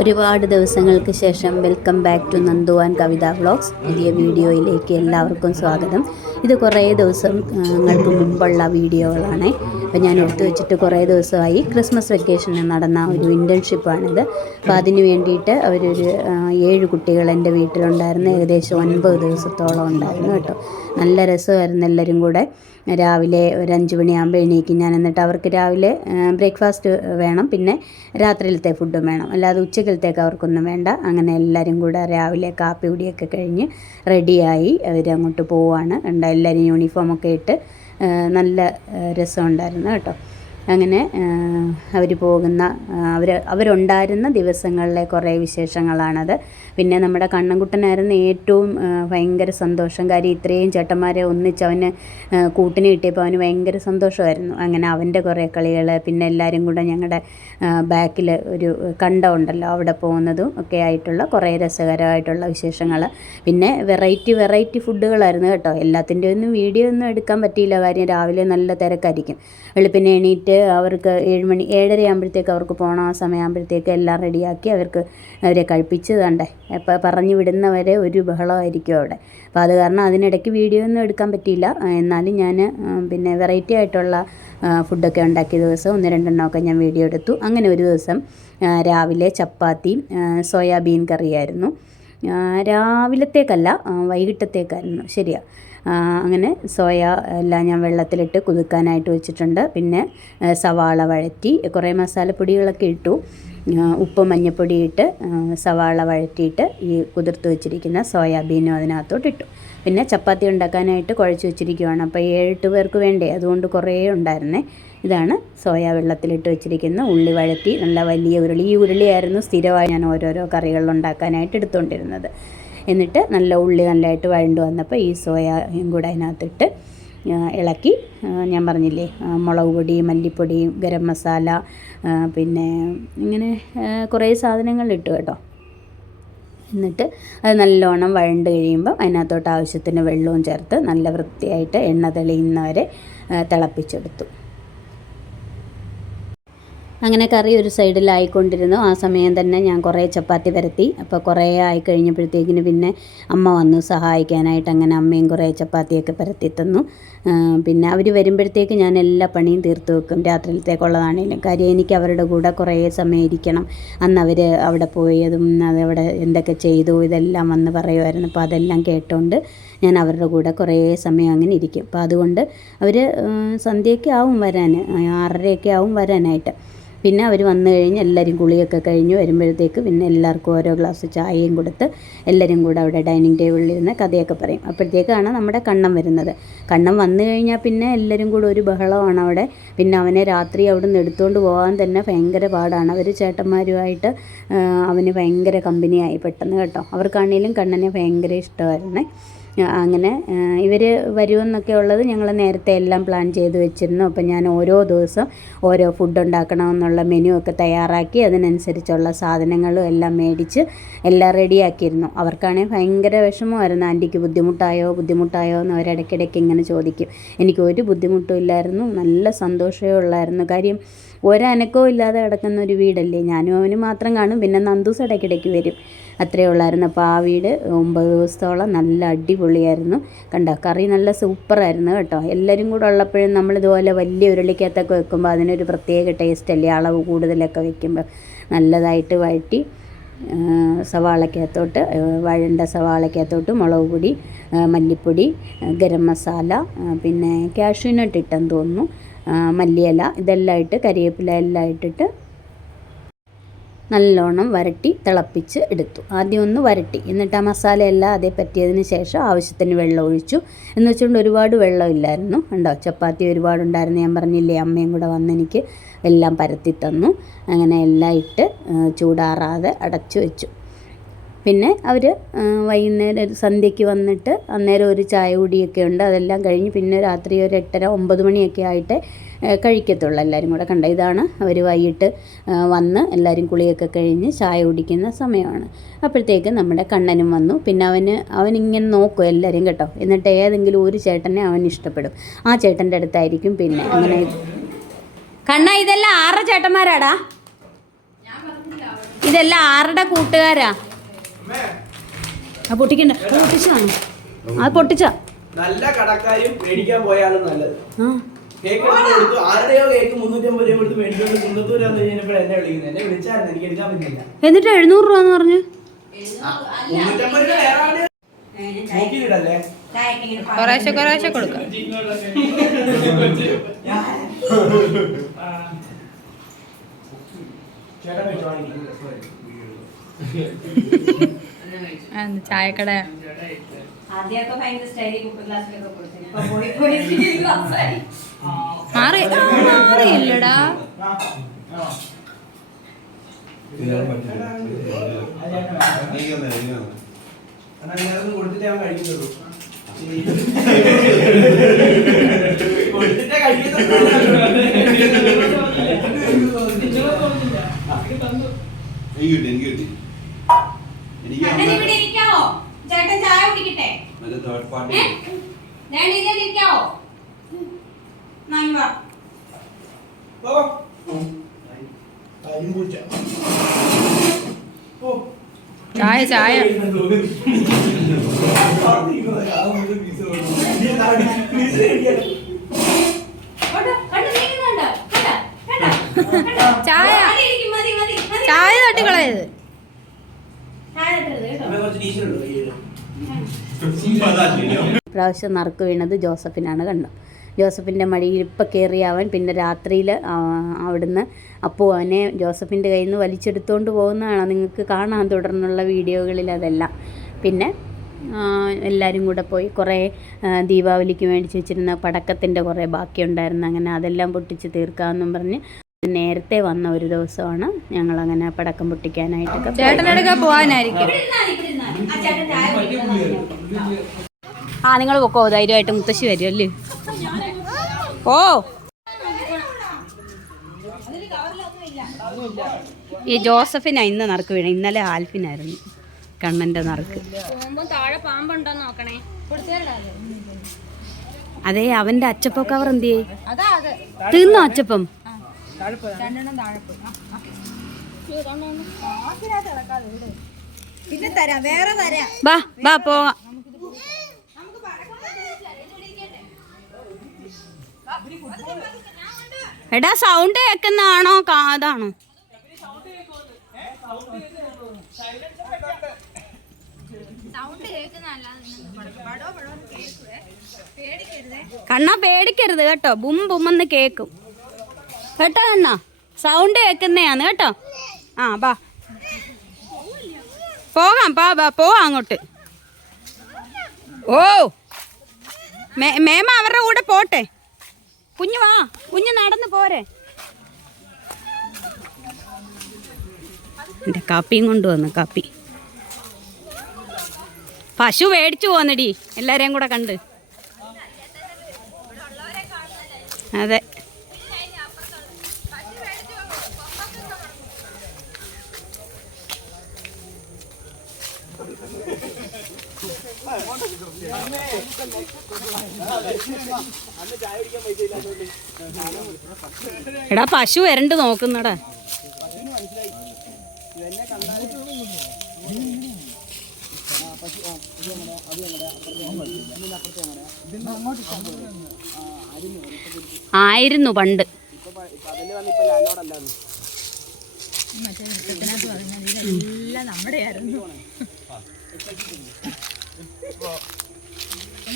ഒരുപാട് ദിവസങ്ങൾക്ക് ശേഷം welcome back to Nandu and Kavitha vlogs പുതിയ വീഡിയോയിലേക്ക് എല്ലാവർക്കും സ്വാഗതം. ഇത് കുറേ ദിവസങ്ങൾക്ക് മുമ്പുള്ള വീഡിയോകളാണ്. അപ്പോൾ ഞാൻ എടുത്തു വെച്ചിട്ട് കുറേ ദിവസമായി ക്രിസ്മസ് വെക്കേഷന് നടന്ന ഒരു ഇന്റേൺഷിപ്പാണിത് അപ്പോൾ അതിന് വേണ്ടിയിട്ട് അവരൊരു ഏഴ് കുട്ടികൾ എന്റെ വീട്ടിലുണ്ടായിരുന്നു. ഏകദേശം ഒൻപത് ദിവസത്തോളം ഉണ്ടായിരുന്നു കേട്ടോ. നല്ല രസമായിരുന്നു എല്ലാവരും കൂടെ. രാവിലെ ഒരു അഞ്ച് മണിയാകുമ്പോൾ എണീക്കും ഞാൻ. എന്നിട്ട് അവർക്ക് രാവിലെ ബ്രേക്ക്ഫാസ്റ്റ് വേണം. പിന്നെ രാത്രിയിലത്തെ ഫുഡും വേണം. അല്ലാതെ ഉച്ചക്കലത്തേക്ക് അവർക്കൊന്നും വേണ്ട. അങ്ങനെ എല്ലാവരും കൂടെ രാവിലെ കാപ്പി കുടിയൊക്കെ കഴിഞ്ഞ് റെഡിയായി അവരങ്ങോട്ട് പോവുകയാണ് എല്ലാവരും യൂണിഫോമൊക്കെ ഇട്ട് നല്ല രസമുണ്ടായിരുന്നു കേട്ടോ. അങ്ങനെ അവർ പോകുന്ന അവർ അവരുണ്ടായിരുന്ന ദിവസങ്ങളിലെ കുറേ വിശേഷങ്ങളാണത്. പിന്നെ നമ്മുടെ കണ്ണൻകുട്ടനായിരുന്നു ഏറ്റവും ഭയങ്കര സന്തോഷം. കാര്യം ഇത്രയും ചേട്ടന്മാരെ ഒന്നിച്ച് അവന് കൂട്ടിന് കിട്ടിയപ്പോൾ അവന് ഭയങ്കര സന്തോഷമായിരുന്നു. അങ്ങനെ അവന്റെ കുറേ കളികൾ പിന്നെ എല്ലാവരും കൂടെ ഞങ്ങളുടെ ബാക്കിൽ ഒരു കണ്ടം ഉണ്ടല്ലോ അവിടെ പോകുന്നതും ഒക്കെ ആയിട്ടുള്ള കുറേ രസകരമായിട്ടുള്ള വിശേഷങ്ങൾ പിന്നെ വെറൈറ്റി വെറൈറ്റി ഫുഡുകളായിരുന്നു കേട്ടോ. എല്ലാത്തിന്റെ ഒന്നും വീഡിയോ ഒന്നും എടുക്കാൻ പറ്റിയില്ല. കാര്യം രാവിലെ നല്ല തിരക്കായിരിക്കും. വെളുപ്പിനെ എണീറ്റ് അവർക്ക് ഏഴ് മണി ഏഴര ആകുമ്പോഴത്തേക്ക് അവർക്ക് പോകണം ആ സമയമാകുമ്പോഴത്തേക്ക് എല്ലാം റെഡിയാക്കി അവർക്ക് അവരെ കഴിപ്പിച്ച് തണ്ടേ. അപ്പോൾ പറഞ്ഞു വിടുന്നവരെ ഒരു ബഹളമായിരിക്കും അവിടെ. അപ്പോൾ അത് കാരണം അതിനിടയ്ക്ക് വീഡിയോ ഒന്നും എടുക്കാൻ പറ്റിയില്ല. എന്നാലും ഞാൻ പിന്നെ വെറൈറ്റി ആയിട്ടുള്ള ഫുഡൊക്കെ ഉണ്ടാക്കിയ ദിവസം ഒന്ന് രണ്ടെണ്ണമൊക്കെ ഞാൻ വീഡിയോ എടുത്തു. അങ്ങനെ ഒരു ദിവസം രാവിലെ ചപ്പാത്തി സോയാബീൻ കറിയായിരുന്നു. രാവിലത്തേക്കല്ല വൈകിട്ടത്തേക്കായിരുന്നു. ശരിയാ. ആ, അങ്ങനെ സോയ എല്ലാം ഞാൻ വെള്ളത്തിലിട്ട് കുതിക്കാനായിട്ട് വെച്ചിട്ടുണ്ട്. പിന്നെ സവാള വഴറ്റി കുറേ മസാലപ്പൊടികളൊക്കെ ഇട്ടു. ഉപ്പ് മഞ്ഞൾപ്പൊടി ഇട്ട് സവാള വഴറ്റിയിട്ട് ഈ കുതിർത്ത് വെച്ചിരിക്കുന്ന സോയാബീനും അതിനകത്തോട്ട് ഇട്ടു. പിന്നെ ചപ്പാത്തി ഉണ്ടാക്കാനായിട്ട് കുഴച്ച് വെച്ചിരിക്കുവാണ്. അപ്പോൾ ഏഴെട്ട് പേർക്ക് വേണ്ടേ? അതുകൊണ്ട് കുറേ ഉണ്ടായിരുന്നേ. ഇതാണ് സോയാ വെള്ളത്തിലിട്ട് വെച്ചിരിക്കുന്ന ഉള്ളി വഴറ്റി. നല്ല വലിയ ഉരുളി. ഈ ഉരുളിയായിരുന്നു സ്ഥിരമായി ഞാൻ ഓരോരോ കറികളിൽ ഉണ്ടാക്കാനായിട്ട് എടുത്തുകൊണ്ടിരുന്നത്. എന്നിട്ട് നല്ല ഉള്ളി നല്ലതായിട്ട് വഴണ്ട് വന്നപ്പോൾ ഈ സോയയും കൂടെ അതിനകത്തിട്ട് ഇളക്കി. ഞാൻ പറഞ്ഞില്ലേ മുളക് പൊടി മല്ലിപ്പൊടി ഗരം മസാല പിന്നെ ഇങ്ങനെ കുറേ സാധനങ്ങൾ ഇട്ടു കേട്ടോ. എന്നിട്ട് അത് നല്ലോണം വഴണ്ട് കഴിയുമ്പോൾ അതിനകത്തോട്ട് ആവശ്യത്തിന് വെള്ളവും ചേർത്ത് നല്ല വൃത്തിയായിട്ട് എണ്ണ തെളിയുന്നവരെ തിളപ്പിച്ചെടുത്തു. അങ്ങനെ കറി ഒരു സൈഡിലായിക്കൊണ്ടിരുന്നു. ആ സമയം തന്നെ ഞാൻ കുറേ ചപ്പാത്തി വരത്തി അപ്പോൾ കുറേ ആയി കഴിഞ്ഞപ്പോഴത്തേക്കിന് പിന്നെ അമ്മ വന്നു സഹായിക്കാനായിട്ട്. അങ്ങനെ അമ്മയും കുറേ ചപ്പാത്തിയൊക്കെ പരത്തി തന്നു. പിന്നെ അവർ വരുമ്പോഴത്തേക്ക് ഞാൻ എല്ലാ പണിയും തീർത്ത് വെക്കും. രാത്രിയിലത്തേക്കുള്ളതാണെങ്കിലും കാര്യം എനിക്ക് അവരുടെ കൂടെ കുറേ സമയം ഇരിക്കണം. അന്ന് അവർ അവിടെ പോയതും അതവിടെ എന്തൊക്കെ ചെയ്തു ഇതെല്ലാം വന്ന് പറയുമായിരുന്നു. അപ്പോൾ അതെല്ലാം കേട്ടോണ്ട് ഞാൻ അവരുടെ കൂടെ കുറേ സമയം അങ്ങനെ ഇരിക്കും. അപ്പോൾ അതുകൊണ്ട് അവർ സന്ധ്യയൊക്കെ ആവും വരാൻ. ആറരയൊക്കെ ആവും വരാനായിട്ട്. പിന്നെ അവർ വന്നു കഴിഞ്ഞ് എല്ലാവരും കുളിയൊക്കെ കഴിഞ്ഞ് വരുമ്പോഴത്തേക്ക് പിന്നെ എല്ലാവർക്കും ഓരോ ഗ്ലാസ് ചായയും കൊടുത്ത് എല്ലാവരും കൂടെ അവിടെ ഡൈനിങ് ടേബിളിൽ ഇരുന്ന് കഥയൊക്കെ പറയും. അപ്പോഴത്തേക്കാണ് നമ്മുടെ കണ്ണം വരുന്നത്. കണ്ണം വന്നു കഴിഞ്ഞാൽ പിന്നെ എല്ലാവരും കൂടെ ഒരു ബഹളമാണ് അവിടെ. പിന്നെ അവനെ രാത്രി അവിടെ നിന്ന് എടുത്തുകൊണ്ട് പോകാൻ തന്നെ ഭയങ്കര പാടാണ്. അവർ ചേട്ടന്മാരുമായിട്ട് അവന് ഭയങ്കര കമ്പനിയായി പെട്ടെന്ന് കേട്ടോ. അവർക്കാണെങ്കിലും കണ്ണനെ ഭയങ്കര ഇഷ്ടമായിരുന്നേ. അങ്ങനെ ഇവർ വരുമെന്നൊക്കെ ഉള്ളത് ഞങ്ങൾ നേരത്തെ എല്ലാം പ്ലാൻ ചെയ്ത് വെച്ചിരുന്നു. അപ്പം ഞാൻ ഓരോ ദിവസം ഓരോ ഫുഡ് ഉണ്ടാക്കണമെന്നുള്ള മെനു ഒക്കെ തയ്യാറാക്കി അതിനനുസരിച്ചുള്ള സാധനങ്ങളും എല്ലാം മേടിച്ച് എല്ലാം റെഡിയാക്കിയിരുന്നു അവർക്കാണെങ്കിൽ ഭയങ്കര വിഷമമായിരുന്നു. ആന്റിക്ക് ബുദ്ധിമുട്ടായോ ബുദ്ധിമുട്ടായോ എന്ന് അവരിടയ്ക്കിടയ്ക്ക് ഇങ്ങനെ ചോദിക്കും. എനിക്ക് ഒരു ബുദ്ധിമുട്ടും ഇല്ലായിരുന്നു. നല്ല സന്തോഷമേ ഉള്ളായിരുന്നു. കാര്യം ഒരനക്കവും ഇല്ലാതെ കിടക്കുന്ന ഒരു വീടല്ലേ? ഞാനും അവനും മാത്രം കാണും. പിന്നെ നന്ദൂസ് ഇടയ്ക്കിടയ്ക്ക് വരും. അത്രയേ ഉള്ളായിരുന്നു. അപ്പോൾ ആ വീട് ഒമ്പത് ദിവസത്തോളം നല്ല അടിപൊളിയായിരുന്നു. കണ്ടോ? കറി നല്ല സൂപ്പറായിരുന്നു കേട്ടോ. എല്ലാവരും കൂടെ ഉള്ളപ്പോഴും നമ്മളിതുപോലെ വലിയ ഉരുളിക്കകത്തൊക്കെ വെക്കുമ്പോൾ അതിനൊരു പ്രത്യേക ടേസ്റ്റ് അല്ലേ? അളവ് കൂടുതലൊക്കെ വെക്കുമ്പോൾ നല്ലതായിട്ട് വഴറ്റി സവാളക്കകത്തോട്ട് വഴണ്ട സവാളക്കകത്തോട്ട് മുളക് പൊടി മല്ലിപ്പൊടി ഗരം മസാല പിന്നെ കാഷ്യൂനട്ട് ഇട്ടെന്ന് തോന്നുന്നു. മല്ലിയില ഇതെല്ലാം ഇട്ട് കരിവേപ്പില എല്ലാം ഇട്ടിട്ട് നല്ലോണം വരട്ടി തിളപ്പിച്ച് എടുത്തു. ആദ്യം ഒന്ന് വരട്ടി. എന്നിട്ട് ആ മസാലയെല്ലാം അതേ പറ്റിയതിന് ശേഷം ആവശ്യത്തിന് വെള്ളം ഒഴിച്ചു. എന്ന് വെച്ചുകൊണ്ട് ഒരുപാട് വെള്ളം ഇല്ലായിരുന്നു. ഉണ്ടോ ചപ്പാത്തി ഒരുപാടുണ്ടായിരുന്നു ഞാൻ പറഞ്ഞില്ലേ അമ്മയും കൂടെ വന്ന് എനിക്ക് എല്ലാം പരത്തി തന്നു. അങ്ങനെ എല്ലാം ഇട്ട് ചൂടാറാതെ അടച്ചു വെച്ചു. പിന്നെ അവർ വൈകുന്നേരം സന്ധ്യയ്ക്ക് വന്നിട്ട് അന്നേരം ഒരു ചായ കുടിയൊക്കെ ഉണ്ട്. അതെല്ലാം കഴിഞ്ഞ് പിന്നെ രാത്രി ഒരു എട്ടര ഒമ്പത് മണിയൊക്കെ ആയിട്ട് കഴിക്കത്തുള്ളൂ എല്ലാവരും കൂടെ. കണ്ട? ഇതാണ് അവർ വൈകിട്ട് വന്ന് എല്ലാവരും കുളിയൊക്കെ കഴിഞ്ഞ് ചായ കുടിക്കുന്ന സമയമാണ്. അപ്പോഴത്തേക്ക് നമ്മുടെ കണ്ണനും വന്നു. പിന്നെ അവന് അവനിങ്ങനെ നോക്കും എല്ലാവരും കേട്ടോ. എന്നിട്ട് ഏതെങ്കിലും ഒരു ചേട്ടനെ അവൻ ഇഷ്ടപ്പെടും. ആ ചേട്ടന്റെ അടുത്തായിരിക്കും പിന്നെ അങ്ങനെ. കണ്ണ ഇതെല്ലാം ആറ് ചേട്ടന്മാരാടാ? ഇതെല്ലാം ആരുടെ കൂട്ടുകാരാ? ആ പൊട്ടിക്കണ്ട. അത് പൊട്ടിച്ചതാണ്? അത് പൊട്ടിച്ച നല്ല കടക്കാരും മേടിക്കാൻ പോയാലും നല്ലത്. കേക്ക് എടുത്ത് ആരുടെയോ കേക്ക് മുന്നൂറ്റമ്പത് രൂപ കൊടുത്ത് മേടിച്ചോണ്ട് കുന്നത്തൂരാന്ന് കഴിഞ്ഞപ്പോൾ എന്നെ വിളിക്കുന്നത്. എന്നെ വിളിച്ചായിരുന്നു. എനിക്ക് എടുക്കാൻ പറ്റില്ല എന്നിട്ട് എഴുന്നൂറ് രൂപ എന്ന് പറഞ്ഞു? മുന്നൂറ്റമ്പത് രൂപ വേറെ ആരുടെ നോക്കിയിടല്ലേ കുറേശ്ശെ കുറേശ്ശെ കൊടുക്കാം. എന്ത് ചായക്കട? മാറിയില്ലടാ കൊടുത്തിട്ടേ അവൻ കഴിക്കുന്നുള്ളൂ കൊടുത്തിട്ടേ കഴിക്കുന്നുള്ളൂ എനിക്ക് കിട്ടി എനിക്ക് കിട്ടി എനിക്ക് അണ്ണൻ അന്ന് ഇവിടെ ഇരിക്കാവോ ചേട്ടൻ ചായ കുടിക്കട്ടെ മറ്റേ തേർഡ് പാർട്ടി ചായ ചായ? ചായ. ചായ തട്ടിക്കളയത് ചായ തട്ടരുത് കേട്ടോ. പ്രാവശ്യം നറുക്ക് വീണത് ജോസഫിനാണ് കണ്ടു. ജോസഫിന്റെ മടിയിൽ ഇപ്പം കയറി അവൻ പിന്നെ രാത്രിയിൽ അവിടുന്ന് അപ്പോൾ അവനെ ജോസഫിന്റെ കയ്യിൽ നിന്ന് വലിച്ചെടുത്തുകൊണ്ട് പോകുന്നതാണ്. നിങ്ങൾക്ക് കാണാൻ തുടർന്നുള്ള വീഡിയോകളിൽ അതെല്ലാം. പിന്നെ എല്ലാവരും കൂടെ പോയി കുറേ ദീപാവലിക്ക് മേടിച്ച് വെച്ചിരുന്ന പടക്കത്തിന്റെ കുറേ ബാക്കിയുണ്ടായിരുന്നു. അങ്ങനെ അതെല്ലാം പൊട്ടിച്ച് തീർക്കാമെന്നും പറഞ്ഞ് നേരത്തെ വന്ന ഒരു ദിവസമാണ് ഞങ്ങളങ്ങനെ പടക്കം പൊട്ടിക്കാനായിട്ടൊക്കെ. ചേട്ടനെടുക്കാൻ പോവാനായിരിക്കും. ആ നിങ്ങൾ പൊക്കോ ധൈര്യമായിട്ട് മുത്തശ്ശി വരും അല്ലേ? ഓ. ഈ ജോസഫിനാ ഇന്ന് നറുക്ക് വീണ. ഇന്നലെ ആൽഫിനായിരുന്നു കണ്ണന്റെ നറുക്ക്. താഴെ പാമ്പുണ്ടോ നോക്കണേ അതെ അവന്റെ അച്ചപ്പം കവർ എന്ത് തിന്നോ അച്ചപ്പം? പിന്നെ തരാം വേറെ തരാം. വാ വാ പോവാം. എടാ സൗണ്ട് കേൾക്കുന്നതാണോ കാതാണോ കണ്ണ പേടിക്കരുത് കേട്ടോ. ബും ബുമെന്ന് കേക്കും കേട്ടോ എന്നാ സൗണ്ട് കേൾക്കുന്നതാണ് കേട്ടോ? ആ ബാ. പോകാം പാ പോവാ അങ്ങോട്ട്. ഓ മേമ അവരുടെ കൂടെ പോട്ടെ. കുഞ്ഞു വാ കുഞ്ഞു നടന്ന് പോരെ. എന്റെ കാപ്പിയും കൊണ്ടുവന്നു കാപ്പി. പശു മേടിച്ചു പോന്നടി എല്ലാരെയും കൂടെ കണ്ട്. അതെ. എടാ പശു വരണ്ട് നോക്കുന്നടാ. ആയിരുന്നു പണ്ട്. നമ്മുടെ ആയിരുന്നു അങ്ങോട്ട് പോകാൻ പറ്റത്തില്ല അവിടെ പോകാൻ പറ്റത്തില്ല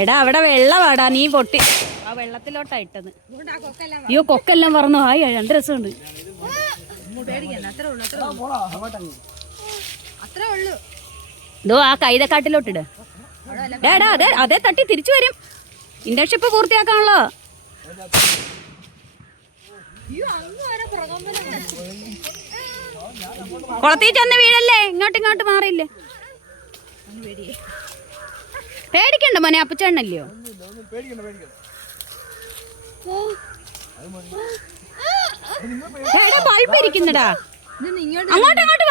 എടാ അവിടെ വെള്ളമാടാ നീ പൊട്ടി. ആ വെള്ളത്തിലോട്ടാ ഇട്ടത്. അയ്യോ കൊക്കെല്ലാം പറഞ്ഞു ഹായ് രണ്ട് രസമുണ്ട്. ഇതോ ആ കൈതക്കാട്ടിലോട്ടിട് അതെ അതേ തട്ടി തിരിച്ചു വരും. ഇന്റേൺഷിപ്പ് പൂർത്തിയാക്കാണല്ലോ കുളത്തിൽ ചെന്ന് വീഴല്ലേ? ഇങ്ങോട്ട് ഇങ്ങോട്ട് മാറിയില്ലേ? പേടിക്കണ്ട മോനെ അപ്പച്ചണ്ണല്ലയോ എടാ അങ്ങോട്ട് അങ്ങോട്ട്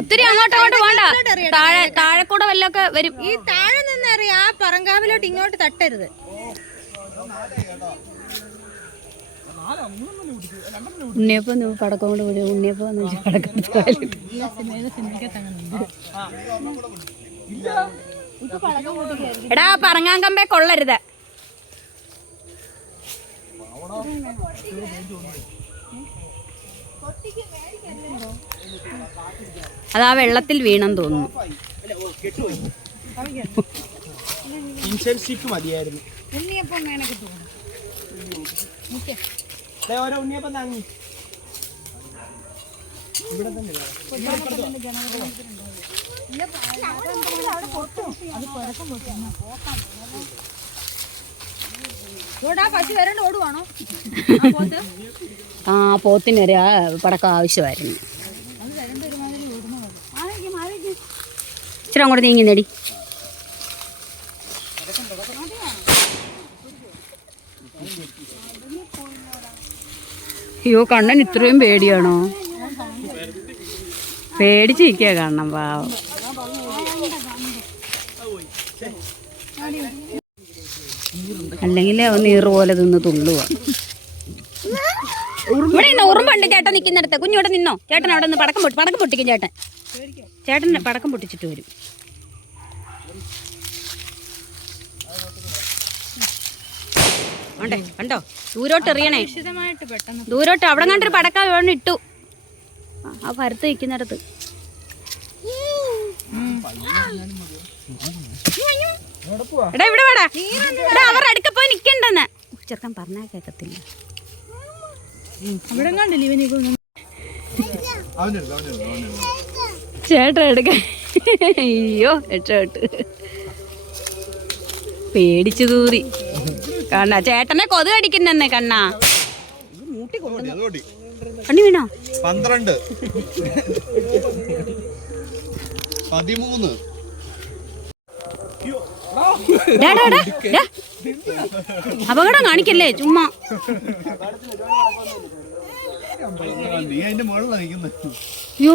ഒത്തിരി അങ്ങോട്ട് അങ്ങോട്ട് വരും. ഈ താഴെ നിന്നറിയാം ആ പറങ്കാവിലോട്ട് ഇങ്ങോട്ട് തട്ടരുത്. ഉണ്ണിയപ്പം നീ പടക്കം കൊണ്ട് പോയി. ഉണ്ണിയപ്പം എന്ന് വെച്ചാൽ പടക്കം എടാ പറങ്ങാൻ കമ്പേ കൊള്ളരുത്. അതാ വെള്ളത്തിൽ വീണെന്ന് തോന്നുന്നു. ഇൻസെൻസിക്ക് മതിയായിരുന്നു. ഉണ്ണിയപ്പം വേണമെങ്കിൽ തോന്നുന്നു. ഓരോ ഉണ്ണിയപ്പം താങ്ങി. ഇവിടെ തന്നെ ആ പോത്തിനൊരു പടക്കം ആവശ്യമായിരുന്നു. ഇച്ചിരി അങ്ങോട്ട് നീങ്ങി നേടി. അയ്യോ കണ്ണൻ ഇത്രയും പേടിയാണോ? പേടിച്ചിരിക്കുക കണ്ണൻ പാവം. അല്ലെങ്കിൽ അവൻ നീറ് പോലെ തിന്ന് തുള്ളുക ഇവിടെ നിന്നോ ഉറുമ്പുണ്ട് ചേട്ടൻ നിൽക്കുന്നിടത്ത് കുഞ്ഞിവിടെ നിന്നോ. ചേട്ടൻ അവിടെ നിന്ന് പടക്കം പൊട്ടി പടക്കം പൊട്ടിക്കും ചേട്ടൻ. ചേട്ടൻ പടക്കം പൊട്ടിച്ചിട്ട് വരും. ഉണ്ടേ കണ്ടോ? ദൂരോട്ട് എറിയണേ. ദൂരോട്ട് അവിടെ കണ്ടൊരു പടക്ക ഇവിടെ ഇട്ടു. ആ, പരത്ത് നിൽക്കുന്നിടത്ത്. എടാ ഇവിടെ വേടാ. എടാ അവർ അടുക്ക പോയി നിക്കണ്ടെന്ന്. ചെറുക്കൻ പറഞ്ഞാ കേക്കത്തില്ല. ഇവിടെ കണ്ടില്ല ഇവനെ ചേട്ടാ എടുക്ക. അയ്യോ രക്ഷപ്പെട്ട് പേടിച്ചു തൂറി. കണ്ണ. ചേട്ടനെ കൊതു അടിക്കുന്നെന്നെ കണ്ണാ. കണ്ണി വീണോ? പന്ത്രണ്ട്. പതിമൂന്ന്. അപകടം കാണിക്കല്ലേ ചുമ്മാ. അയ്യോ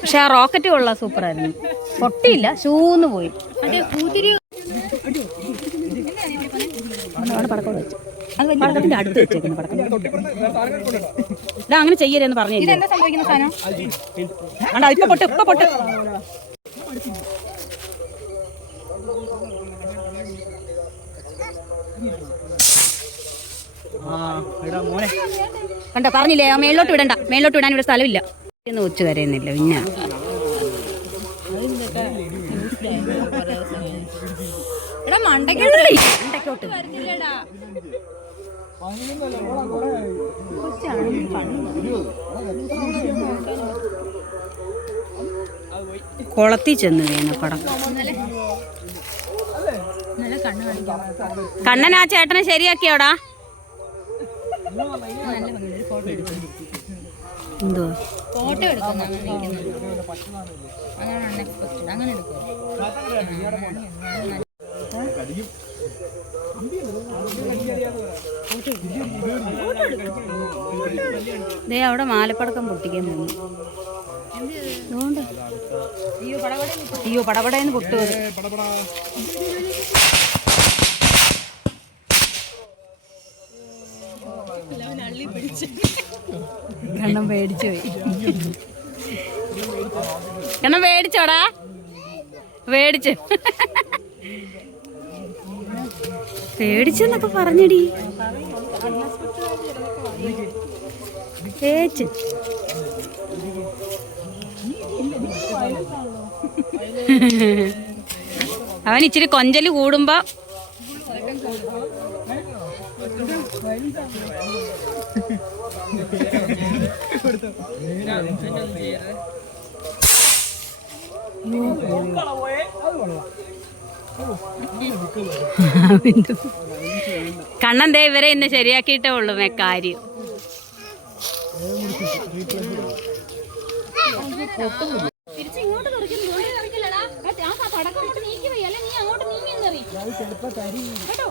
പക്ഷെ ആ റോക്കറ്റ് കൊള്ളാം സൂപ്പറായിരുന്നു. പൊട്ടിയില്ല ഷൂന്ന് പോയി. അവിടെ പടക്കം വെച്ചു. പടക്കത്തിന്റെ അടുത്ത് വെച്ചേക്കുന്നു പടക്കം. ഇതാ അങ്ങനെ ചെയ്യരുതെന്ന് പറഞ്ഞു കണ്ട സംഭവിക്കുന്ന സാധനം? കണ്ടോ ഇപ്പൊ പൊട്ട് ഇപ്പൊ പൊട്ട്. മോനെ. കണ്ടോ പറഞ്ഞില്ലേ ആ മേലോട്ട് വിടണ്ട. മേളിലോട്ട് വിടാൻ ഇവിടെ സ്ഥലമില്ല. എന്ന് ഉച്ച കരയുന്നില്ല പിന്നെ കുളത്തിൽ ചെന്ന് വീണ പടം. നല്ല കണ്ണ് കാണിക്കാം കണ്ണൻ ആ ചേട്ടനെ ശരിയാക്കിയോടാ? എന്തോ? ഫോട്ടോ എടുക്കുന്നതാണ് അൺഎക്സ്പെക്റ്റഡ് അങ്ങനെ എടുക്കുക ദേ അവിടെ മാലപ്പടക്കം പൊട്ടിക്കാൻ തന്നെ അയ്യോ പടപടയെന്ന് പൊട്ടുവത്. കണ്ണം പേടിച്ചു പോയി. കണ്ണം പേടിച്ചോടാ പേടിച്ച് പേടിച്ചെന്നൊക്കെ പറഞ്ഞടി. പേച്ച് അവൻ ഇച്ചിരി കൊഞ്ചൽ കൂടുമ്പോ കണ്ണൻ ഇവരെ ഇന്ന് ശരിയാക്കിയിട്ടേ ഉള്ളൂ കാര്യം. കേട്ടോ?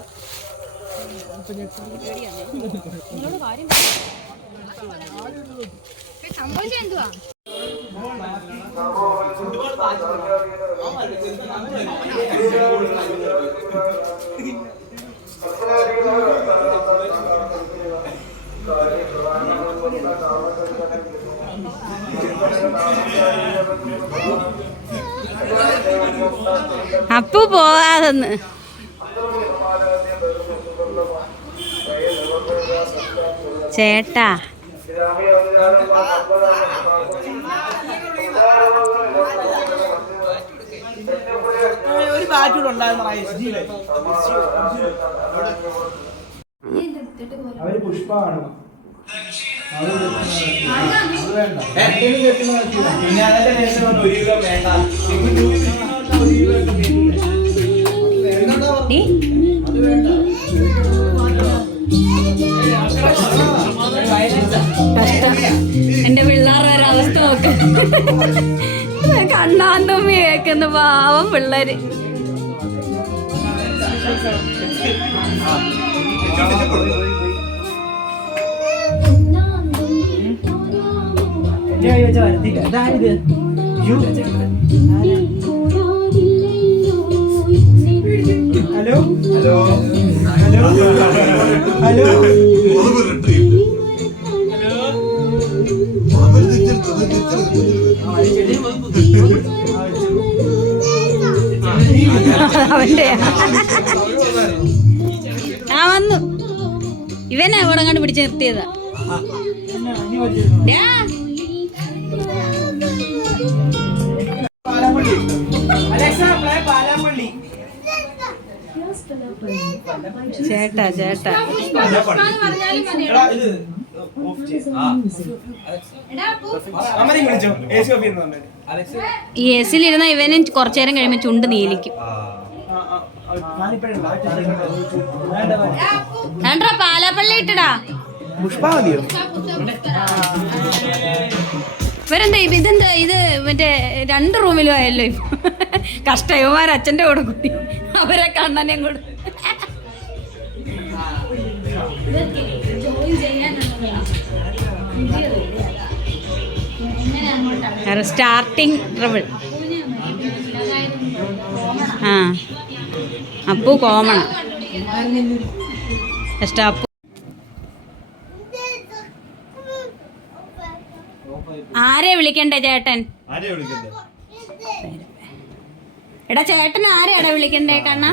കാര്യം സംഭവിച്ച എന്തുവാ അപ്പു പോവാതെന്ന്. ചേട്ടാ. ഒരു ഉണ്ടായിരുന്ന അവർ പുഷ്പമാണ് പിന്നെ ഒരു കിലോ വേണ്ട ഒരു കിലോ. കഷ്ടം എന്റെ പിള്ളേരുടെ ഒരവസ്ഥ അവസ്ഥ നോക്ക്. കണ്ണാന്തുമ്മി കേൾക്കുന്ന പാവം പിള്ളേര്. ഹലോ? ഹലോ? ഹലോ? അവന്റെ. വന്നു. ഇവനെ അവിടെ കണ്ട് പിടിച്ച് നിർത്തിയതാ. ചേട്ടാ ചേട്ടാ. ഈ എസിലിരുന്ന ഇവന് കുറച്ചു നേരം കഴിയുമ്പോൾ ചുണ്ട് നീലിക്കും. വേണ്ടാ പാലാപ്പള്ളി ഇട്ടടാ. ഇവരെന്താ ഇത് ഇതെന്താ ഇത് മറ്റേ രണ്ട് റൂമിലും ആയല്ലോ ഇപ്പൊ കഷ്ടയവന്മാർ അച്ഛന്റെ കൂടെ കൂട്ടി അവരെ കണ്ണനെയും കൂടെ സ്റ്റാർട്ടിങ് ട്രബിൾ ആ. അപ്പു കോമണ ജസ്റ്റ് അപ്പു ആരെ വിളിക്കണ്ടേ ചേട്ടൻ? എടാ ചേട്ടൻ ആരെയാടാ വിളിക്കണ്ടേ കണ്ണ?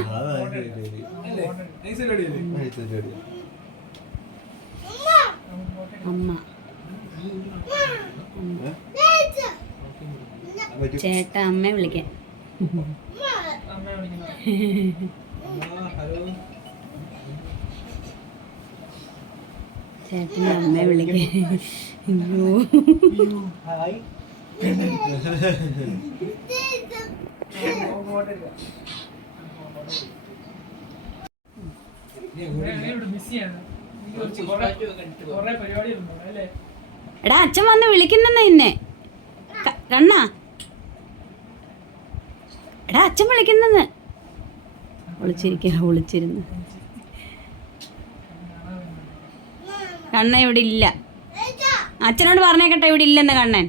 അമ്മ. ചേട്ടാ അമ്മ വിളിക്കാൻ ചേട്ടന്റെ അമ്മയെ വിളിക്കാൻ എടാ അച്ഛൻ വന്ന് വിളിക്കുന്നെന്നെ ഇന്നെ. കണ്ണാ. എടാ അച്ഛൻ വിളിക്കുന്നെന്ന്. വിളിച്ചിരിക്കാ വിളിച്ചിരുന്നു. കണ്ണൻ ഇവിടെ ഇല്ല. അച്ഛനോട് പറഞ്ഞേക്കട്ടെ ഇവിടെ ഇല്ലെന്ന് കണ്ണൻ.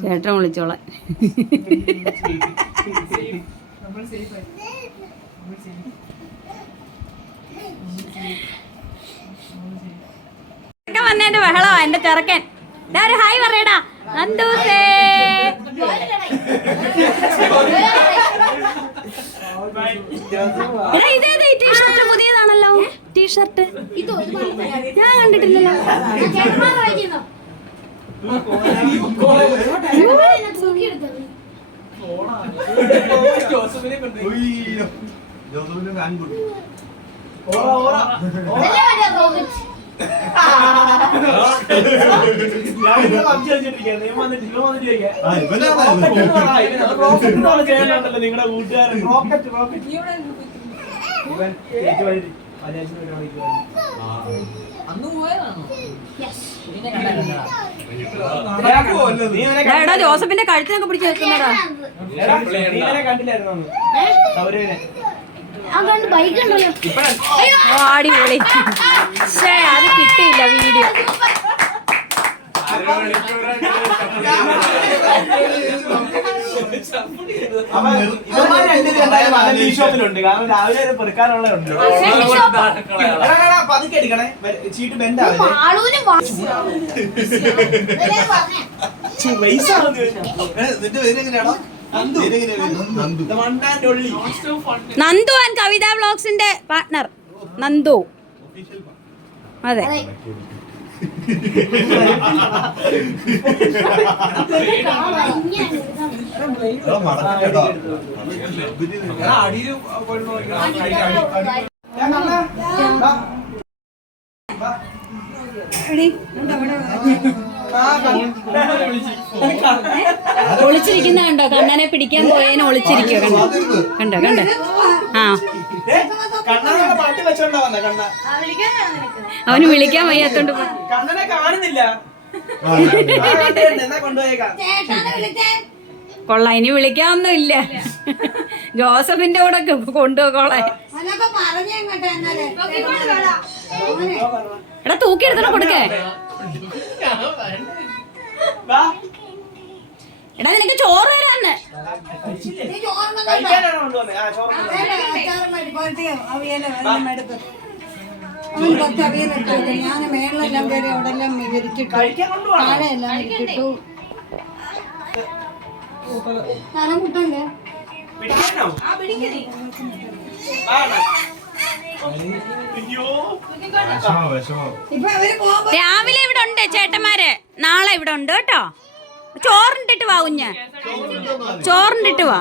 ചേട്ടൻ വിളിച്ചോളാം ചെറുക്കൻ വന്നതിന്റെ ബഹളമാ എന്റെ ചെറുക്കൻ. ഒരു ഹായ് പറയടാ. നന്ദൂസേ. ഇതേത് ഈ ടീഷർട്ട് പുതിയതാണല്ലോ. ടീഷർട്ട്. ഞാൻ കണ്ടിട്ടില്ലല്ലോ. ജോസഫിന്റെ ആൺകുട്ടി ഓറ ഓറ ഓറ നിങ്ങളുടെ കൂട്ടുകാരൻ. Rocket, rocket. എടാ, ജോസഫിന്റെ കഴുത്തിനൊക്കെ പിടിച്ചു വെക്കുന്നതാ. നീ കണ്ടില്ലായിരുന്നോ? സൗരവിനെ. അടിപൊളി ശ്ശേ, അത് കിട്ടിയില്ല വീഡിയോ. ഷോപ്പിലുണ്ട് കാരണം രാവിലെ എടാ, എടാ, എടാ, പതുക്കെ അടിക്കണേ ചീട്ട് ബെൻഡ് ആവല്ലേ വാ- ചി, പൈസ നിന്റെ പേരെങ്ങനെയാണോ നന്ദു നന്ദു. ആൻഡ് കവിത വ്ളോഗ്സിന്റെ പാർട്ട്ണർ നന്ദു. അതെ. എടാ, ഒളിച്ചിരിക്കുന്ന കണ്ടോ? കണ്ണനെ പിടിക്കാൻ പോയതിനെ ഒളിച്ചിരിക്കോ കണ്ടോ? കണ്ടോ? കണ്ടോ? ആ. ഏ, പാട്ട് വെച്ചോണ്ടാ വന്നെ കണ്ണ. അവന് വിളിക്കാൻ വയ്യാത്തോണ്ട് പോ- കണ്ണനെ കാണുന്നില്ല. കൊള്ളാം ഇനി വിളിക്കാനൊന്നും ഇല്ല ജോസഫിന്റെ കൂടെ ഒക്കെ കൊണ്ടുപോകോളെ എടാ തൂക്കി എടുത്തോ കൊടുക്കേ. എടാ നിനക്ക് ചോറ് തരാന്ന്. കഴിക്കാനാണോ കൊണ്ടുവന്നേ ആ ചോറ് ഞാൻ മേളിലെല്ലാം കയറി അവിടെ എല്ലാം കൊണ്ടുപോകണം താഴെ എല്ലാം വിരിച്ചിട്ടു സ്ഥലം കിട്ടണ്ടേ രാവിലെ ഇവിടെ ഉണ്ട് ചേട്ടന്മാര്. നാളെ ഇവിടെ ഉണ്ട് കേട്ടോ. ചോറിണ്ടിട്ട് വാ കുഞ്ഞ്. ചോറിണ്ടിട്ട് വാ.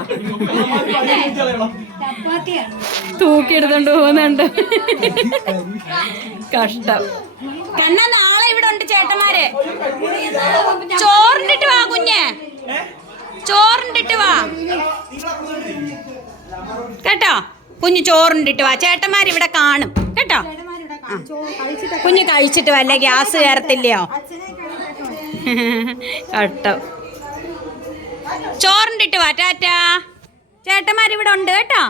തൂക്കി എടുത്തോണ്ട് പോകുന്നുണ്ട്. കഷ്ടം. കണ്ണ നാളെ ഇവിടെ ഉണ്ട് ചേട്ടന്മാര്. ചോറിണ്ടിട്ട് വാ കുഞ്ഞ്. ചോറിണ്ടിട്ട് വാ. കേട്ടോ? കുഞ്ഞ് ചോറുണ്ടിട്ട് വാ. ചേട്ടന്മാർ ഇവിടെ കാണും. കേട്ടോ കുഞ്ഞു കുഞ്ഞ് കഴിച്ചിട്ട് വല്ല ഗ്യാസ് കയറത്തില്ലയോ? കേട്ടോ ചോറുണ്ടിട്ട് വാ ടാറ്റാ. ചേട്ടന്മാർ ഇവിടെ ഉണ്ട് കേട്ടോ?